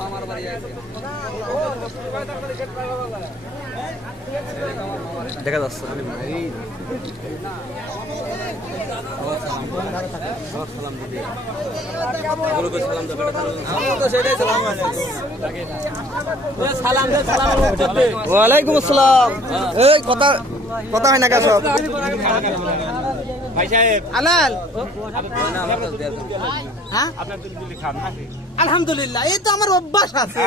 মামার বাড়ি দেখা যাচ্ছে ওয়ালাইকুম আসসালাম। এই কথা কথা হয় না কা সব ভাই সাহেব আলাল হ্যাঁ আলহামদুলিল্লাহ এই তো আমার অভ্যাস আছে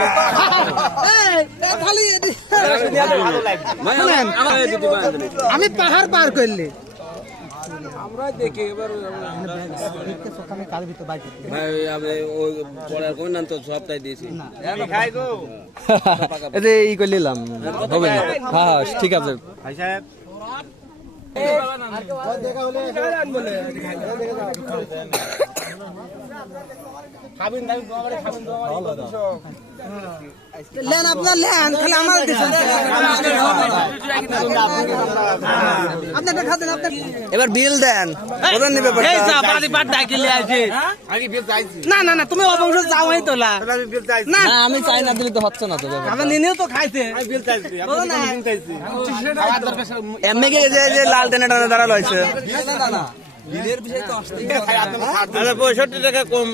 খালি আমি পাহাড় পার করলি আমরা দেখি এবার সপ্তাহে দিয়েছি ই করলাম হবে না। হ্যাঁ ঠিক আছে ভাই সাহেব এবার বিল দেন না না না তুমি অবশ্য যাও তোলা না আমি চাই না দিলে তো হচ্ছে না তো নিনেও তো খাইছে এমনি লাল টেনে টানে দাঁড়ালো হয়েছে 65 টাকা কম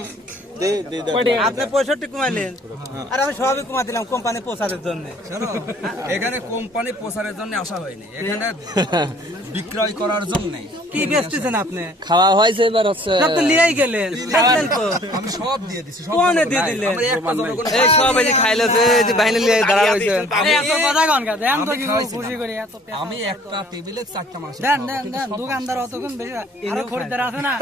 আপনি 65 কমাইলেন আর আমি সবই কমা দিলাম কোম্পানি প্রচারের জন্য। এখানে কোম্পানি প্রচারের জন্য আসা হয়নি, এখানে বিক্রয় করার জন্য। কি বেচতেছেন আপনি? খাওয়া হয়েছে এবার হচ্ছে সব তো নিয়েই গেলেন তো আমি সব দিয়ে দিছি। কোনে দিয়ে দিলেন? এই সব এই যে খাইলো যে বাহিনী নিয়ে দাঁড়া হয়েছে। এত কথা কোন কথা দেন তো কি খুশি করে এত আমি একটা টেবিলে 4টা মাছ দেন দেন দেন দোকানদার অতক্ষণ বেশি আরো খরিদ্দার আছে না।